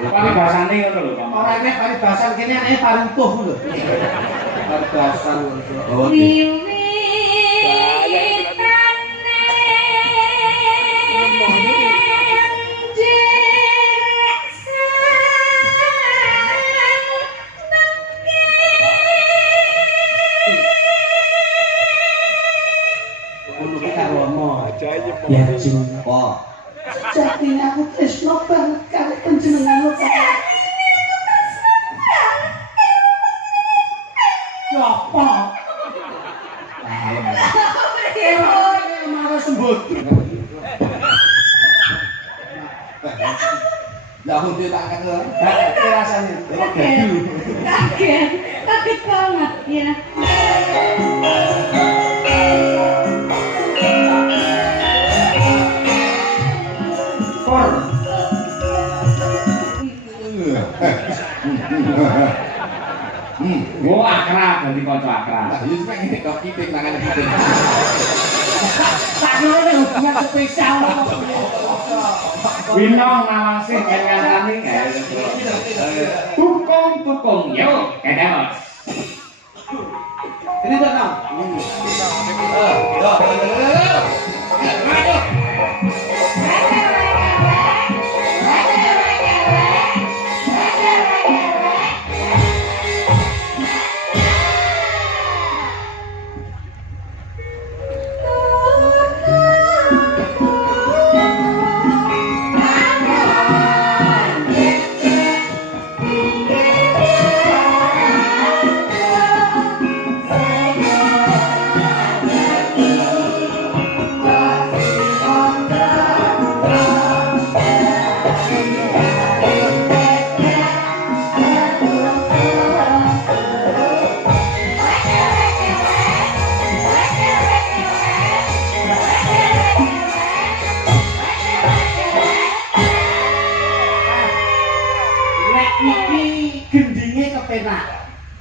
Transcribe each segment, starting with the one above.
Paribasane ngono lho, Pak. Ora nek paribasan kene anake parintuh lho. Paribasan ngono. Ya jumpa. Jadi aku tresno banget karo panjenengan lho, Pak. Ya apa? Marah sembut. Lah aku tak angkat lho. Rasane. Kaget banget ya. Wo akrab dadi kanca akrab. Lah iki nek ngene kok kiting mangane kiting. Tak ngene hubungan spesial. Winong ngawasi kegiatane tukung yo kedemos. Ini tenang.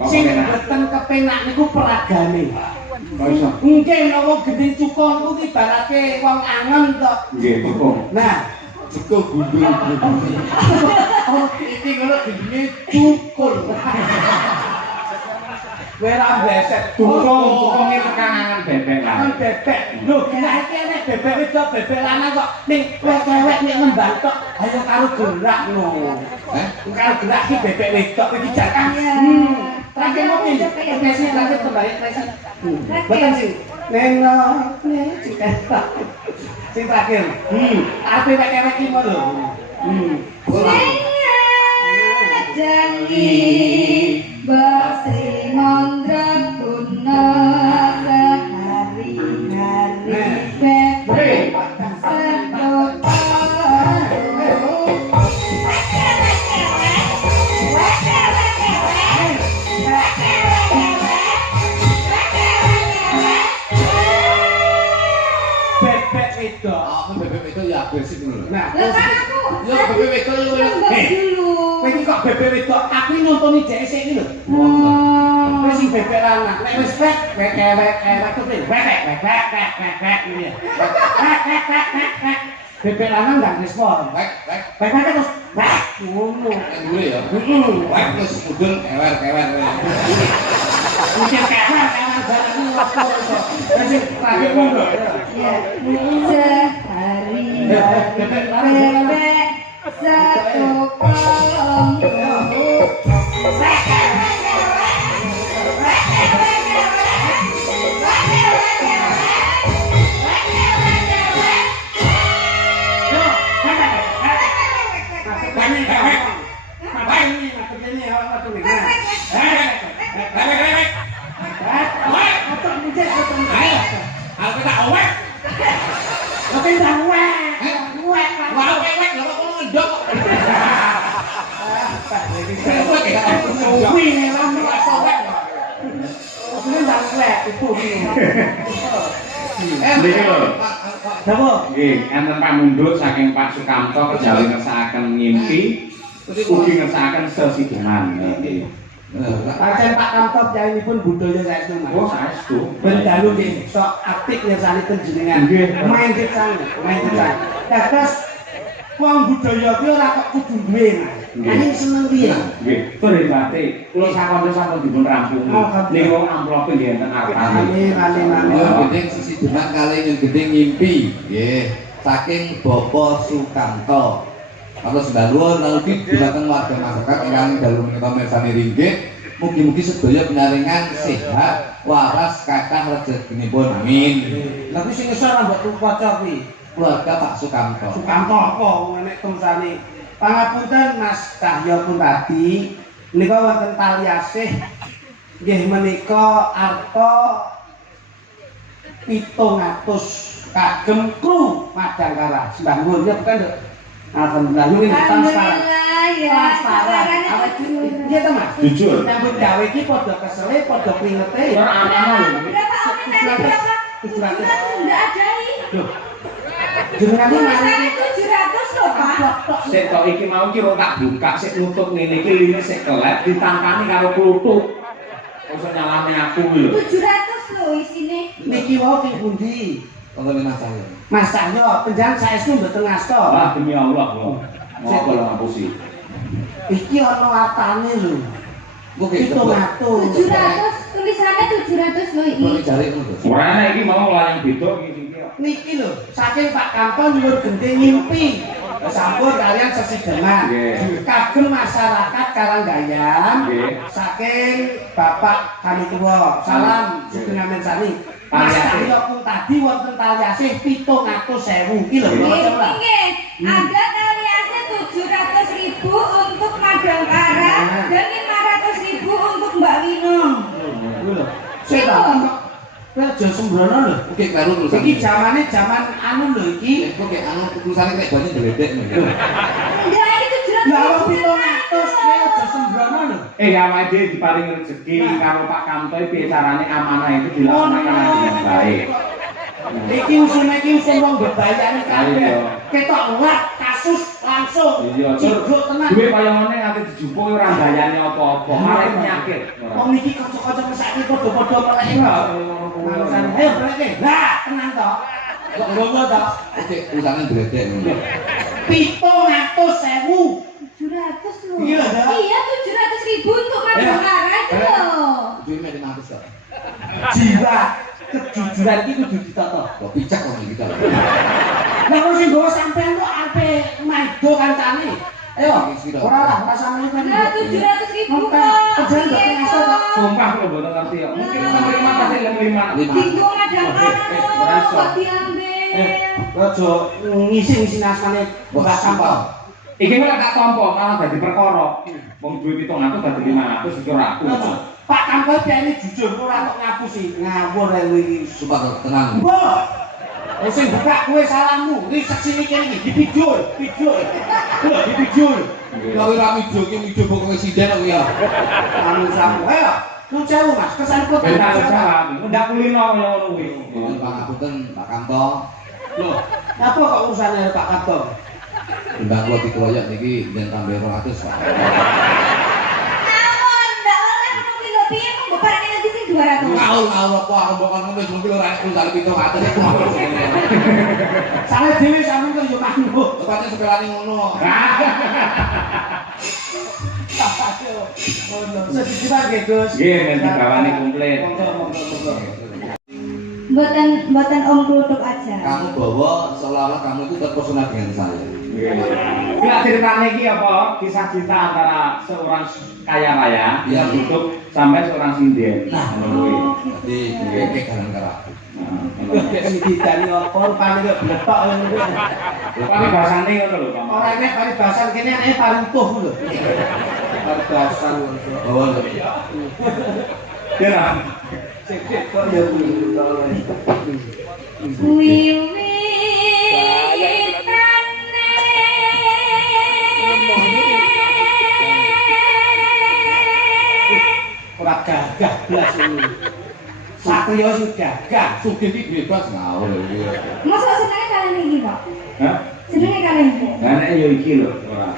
Sing mboten kepenak niku peragane. Kok iso? Nggih menawa gending cukon niku ibarate wong angen to. Nggih, tukung. Nah, Jeko gundul. oh iki ngono gendinge cukul. Wera bleset Tukung tekanangan bebek lah. Kan bebek. Lho, saiki nek bebek wedok bebek lanang kok ning wewek nek nembang tok ayo karo gerak ngono. Karo gerak ki bebek wedok iki jarkan. Terakhir mau pindah mesej terakhir kembali mesej. Betul sih. Neno, sing terakhir. Apa wewek ki mau lho. Janji bersih mondra guna sehari-hari bebek sedot bebek wedok. Aku bebek itu ya agresif ngono. Nah, yo bebek itu yo. kowe iki kok bebek wedok, aku nyontoni dhek sik iki lho. Wis sing bebek lanang, nek wis wek tuh wek ini ya. Bebek lanang ndak respon. Wek terus wek ngono. Ngene ya. Wek terus mudun kewer-kewer. Mungkin kewer barang ngopo iso. Wis terakhir ngono. ya sehari-hari bebek satu kelompok Niki lho. Napa? Nggih, enten pamundhut saking Pak Sukamto kejawi ngersakaken ngimpi, ugi ngersakaken sesidengan. Nggih. Pancen Pak Kamto piyambakipun budaya saestu Mas. Oh, saestu. Ben dalu nggih sok aktif ngersani panjenengan. Nggih. Main gesang. Dados wong budaya kuwi ora kok kudu duwe, Mas. Nanging seneng piye? Nggih, sore bate. Kula sakono sampun dipun rampung. Niku amplope nggih enten arepane. Amin. Yang gedeng sisi demak kali yang gedeng ngimpi. Nggih, saking Bapak Sukamto. Kalau sedaluan nanti dumateng warga masyarakat ingkang dalu menika mirsani ringgit. Mugi-mugi sedaya pinaringan sehat, waras kathah rezekinipun. Amin. Tapi sing ngesor ambek kaca kuwi. Keluarga Pak Sukamto. Sukamto apa nek tulisane. Pangapunten Mas Cahyo pun tadi menika wonten tali asih nggih menika arta 700 kagem kru Madangkara. Sembah nuwun ya bukan Dok. Alhamdulillah ini transparan. Transparan. Awak iki to Mas. Jujur. Nyambut gawe iki padha kesele, padha kringete. Ora amanah lho. Berapa? 700. Enggak ada ini. Loh. Jenengan iki Tulisannya 700 loh, Pak. Sik tok iki mau ki tak buka sik nutup ngene iki line sik kelep ditangkani karo kluthuk. Kok nyalane aku lho. 700 loh isine. niki wau teng pundi? Wonten Mas Cahyo. Mas Cahyo, panjenengan saestu mboten ngasta. Wah demi Allah kula. Mau kula ngapusi. Iki ana artane lho. Oke, 700. 700 tulisannya 700 loh ini. Boleh cari itu. Ora ana iki mau layang beda iki iki. Niki lho, saking Pak Kanto nyuwun gendhe ngimpi. Sampun kalian sesidengan. Nggih. Kagem masyarakat Karanggayan. Nggih. Saking Bapak kami tuwa. Salam sedhengaken sani. Mas Taliasih. Cahyo pun tadi wonten taliasih 700.000 iki lho. Nggih, ada taliasnya 700.000 untuk Madangkara dan 500.000 untuk Mbak Winong. Sik ta. Kowe aja sembrono lho. Oke, karo tulisan. Iki zamane zaman anu lho iki. Oke, anu tulisannya kayak banyak geledek nih. Enggak, ini 700. Lah wong 700 kowe aja sembrono lho. Awake dhewe diparingi rezeki karo Pak Kanto piye carane amanah itu dilaksanakan dengan baik. Iki usune iki usun wong bebayani kabeh. Ayo. Ketok lat kasus langsung. Iya, Cibluk tenan. duwe kaya ngene nganti dijupuk ora mbayani apa-apa, malah penyakit. Wong iki kanca-kanca mesake padha-padha meleki kok. Mangusan, ayo meleki. Lah, tenang to. Kok ngono to? Oke, tulisannya geledek nih. 700.000. 700 loh. Iya, dah. Iya, 700.000 untuk Madangkara itu loh. Ujungnya dari ngatus kok. Jiwa kejujuran iki kudu ditata. Kok picak kok kita. Lah kok sing gowo sampean kok arepe maido kancane. Ayo, ora lah, ora sampeyan kan. Nah, 700.000 kok. Kejan kok ngasih kok. Sumpah kula mboten ngerti kok. Mungkin menerima pasti lima. Dinggo Madangkara loh, kok diambil. Aja ngisi-ngisi asmane Mbak Sampah. Iki malah tak tampa malah dadi perkara. Wong duwe 700 dadi 500 iki ora aku. Pak Kampo piye jujur ora kok ngapusi ngawur ae iki. Sumpah tenang. Mbok. Wis sing buka kowe salammu, iki seksi iki dipijul. Lho dipijul. Kalau rapi video pokoknya sinden aku ya. Anu samu. Ayo, nun sewu Mas, kesan kok. Bentar jawab. Ndak kulino kaya ngono kuwi. Pangapunten Pak Kanto. Loh, apa kok urusane Pak Kanto? Timbang kula dikeroyok niki yen tambah 200, Pak. Amun, ndak oleh menunggu lo piye kok mbok parane nanti sing 200. Ngawur apa aku mbokon ngono wis mungkin ora nek tulisan 700 iku. Sale dhewe sampeyan kok yo manut. Tepatnya sepelane ngono. Ngono. Sedhiwan nggih, Gus. Nggih, nek dibawani komplit. Monggo. Mboten Om Kluthuk aja. Kamu bawa seolah-olah kamu itu terpesona dengan saya. Kira ceritanya iki apa? Kisah cinta antara seorang kaya raya yang hidup sampai seorang sinden. Nah, ngono kuwi. Jadi keke galang kerapu. Sing didani apa rupane kok bletok ngono. Tapi bahasane ngono lho, Pak. Ora nek paribasan kene anake parutuh lho. Paribasan ngono. Bawa lho. Ya. Sik kok ya ora gagah blas ini. Satrio sing gagah. Sugih iki bebas ngawur iki. Mosok senenge kalian iki, Pak? Hah? Senenge kalian iki? Lah nek yo iki lho, ora.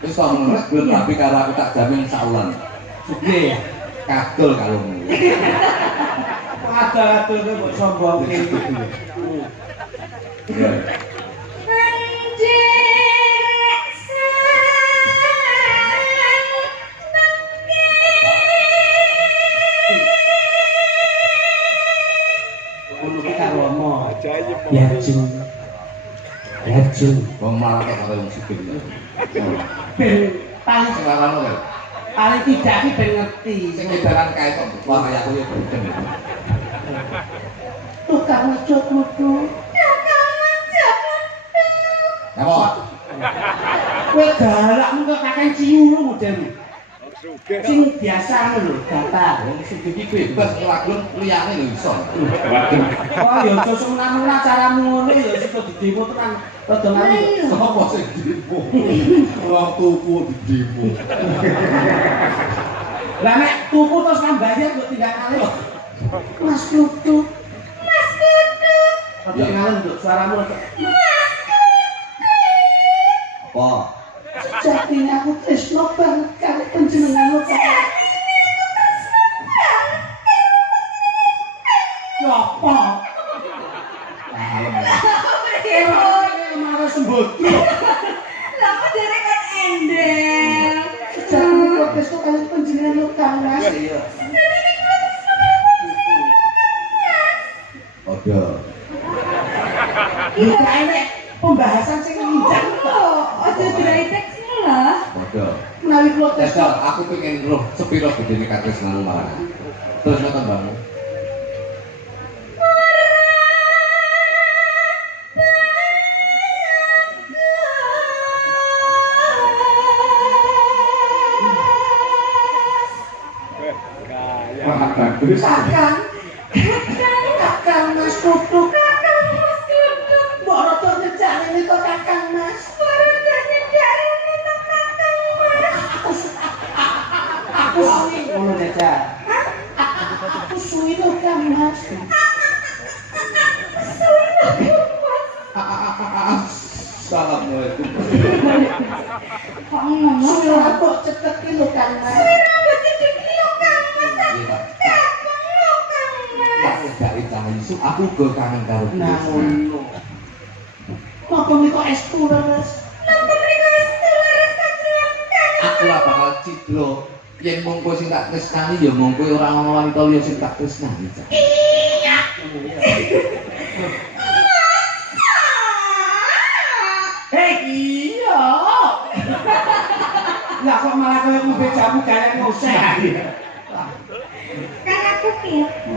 Wis kok ngono gue tapi karo aku tak jamin saulan. Sugih. Kadol kalungmu. Adal-adal kok sombong iki. malah kok wong sugih. Ben paling Sing larano kae. paling tidak iki ben ngerti. Sing edaran kae kok wah kaya aku ya boceng. Tukang ngecuk kudu. Apa? Kowe galakmu kok kakek ciu model. Sing biasa ngono lho, datar. Wong sugih iki bebas ngelakuin liyane lho iso. Oh ya aja semena-mena caramu ngono ya sik didemo tenan rada nganu. Sopo sing demo? Wong tuku didemo. Lah nek tuku terus nambayar kok tinggal ngalih. Mas Kutu. Mas Kutu. Tapi ngalih nduk suaramu rada. Apa? Sejatinya aku tresno banget karo panjenengan kok. Ya apa? Marah sembodro. Lah kok derek kan endel. Sejatinya kok tresno karo panjenengan kok Kang Mas. Iya. Ada. Ya gak enek pembahasan sing nginjak kok. Ojo dry text lah. Ada. Menawi kula tes Tesal, aku pengen roh sepiro gedene katresnanmu marang. Terus nonton bangun. Wah, bagus. Kakang Mas Kutu. Kakang Mas Kutu. Mbok rada nyejarene to Kakang Mas. Aku suwi ngono jajar. Aku suwi lho Kang Mas. Assalamualaikum. Kok ngomong Suwi rambut cekek ki lho Kang Mas. Aku uga kangen karo Nah ngono. Napa niku estu leres? aku lah bakal cidro yen mung kowe sing tak tresnani ya mung kowe ora ono wanita liya sing tak tresnani. Iya. Lah kok malah koyo ngombe jamu galen ngoseh. Kan aku kepo.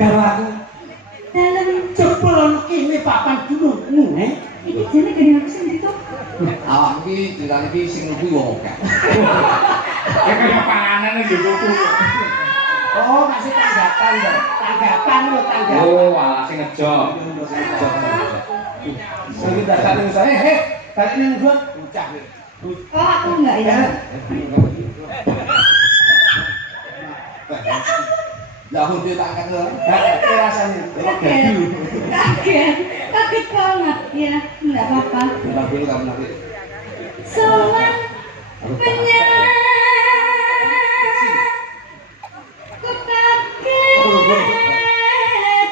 Karo aku Dalam jebul kene papan gunungmu, iki jane gede aku sendiri tuh. Awak iki dilan iki sing nuku wong akeh. Ya kaya panganan iki kuku. Oh, masih tanggapan lho. Tanggapan lho, tanggapan. Oh, walah sing ngejo. Sing dadak ning saya, balik ning gua bocah. Oh, aku enggak ya. Lah hun dia tak angkat lho. Kayak rasane. Kaget banget ya, enggak apa-apa. Bentar dulu kamu nanti. Sowan penyayang ku kaget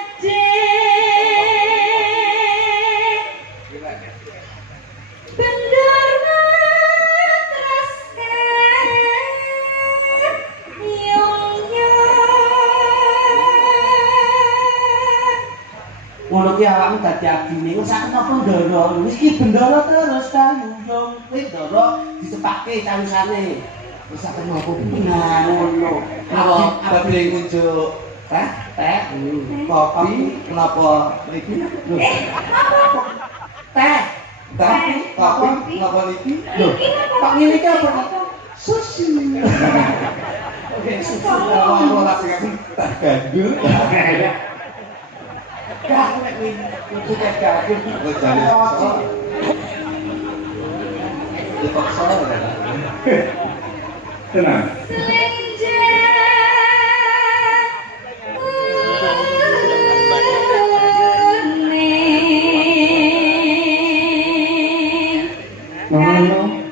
bener teraskan Ngono ki awakmu dadi adine, wis sak napa ndara. Iki bendara terus kayung, kuwi ndara disepake carusane. Wis sak nopo. Nah, ngono. Kalau badhe ngunjuk teh, kopi, kenapa niki? Teh. Teh, kopi, kenapa niki? Lho, kok ngene iki apa? Sushi. Oke, sushi. Kalau ora sing tak gandul. Gak nek iki teh gandul. Aku jane sok. Dipaksa ora. Tenang. Ngono.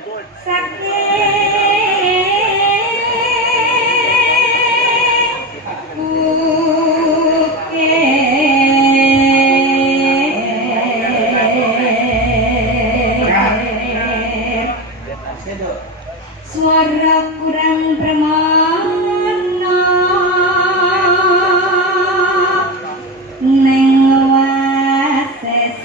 ora kurang permana neng wases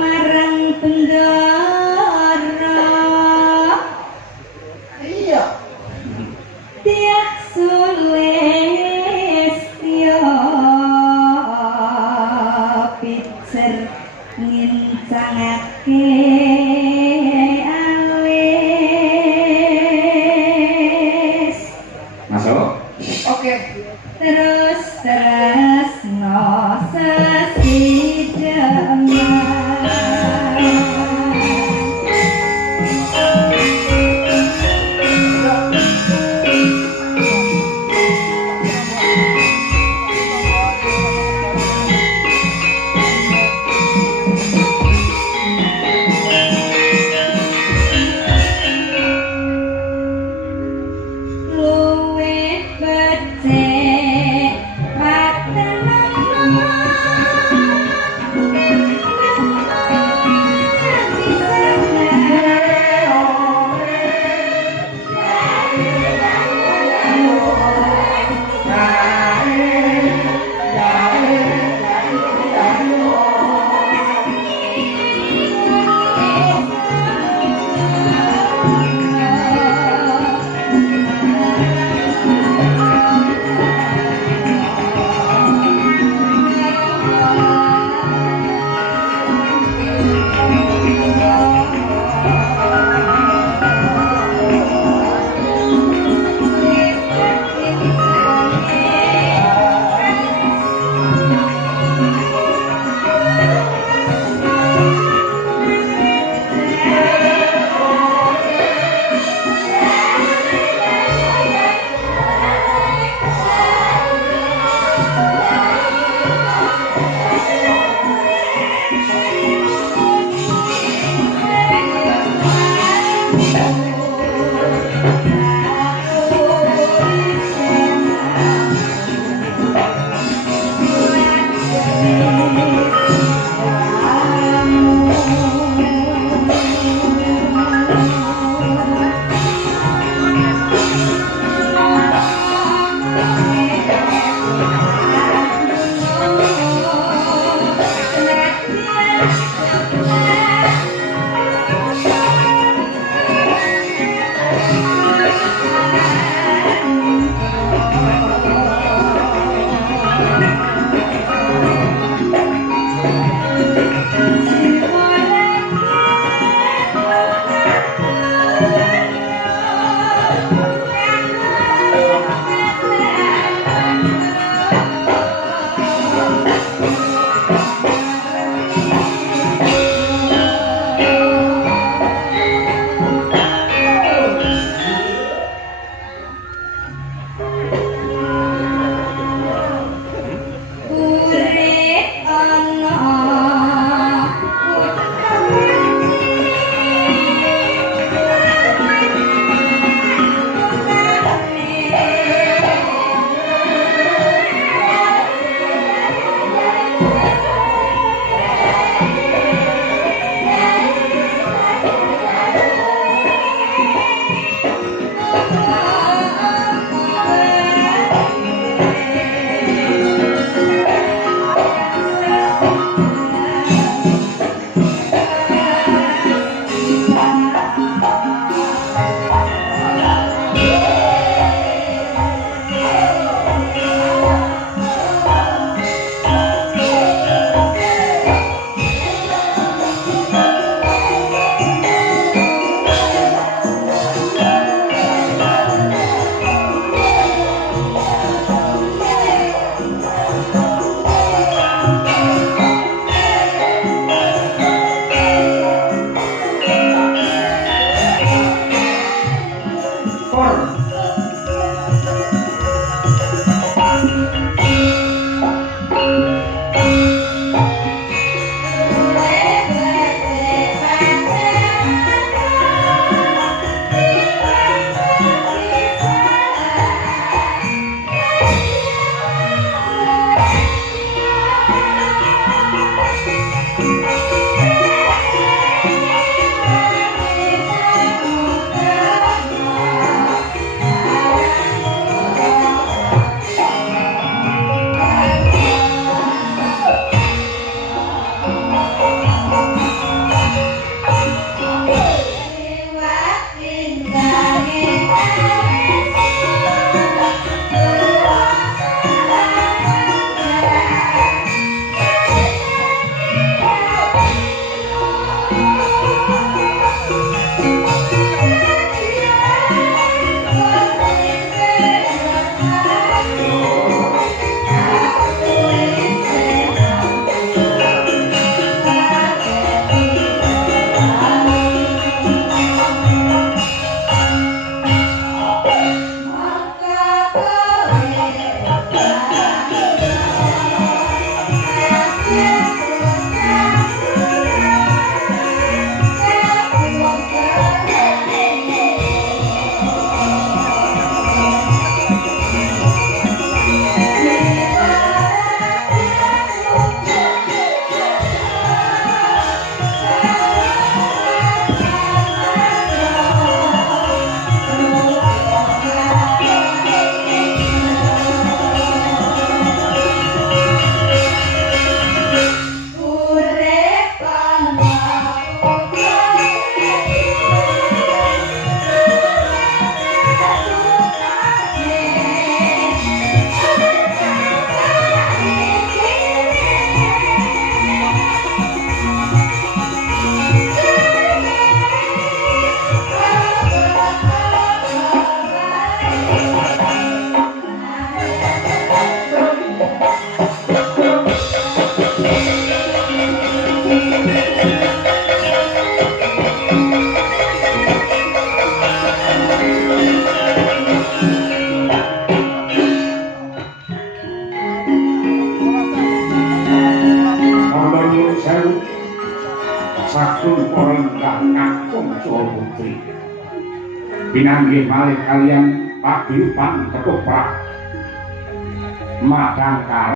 marang penggara Iya. tiak sulestyo picer ngincangake alis Masuk. Oke. terus no Sakun orang kakung Jawa Putri pinanggih malih kalian paguyuban ketoprak madang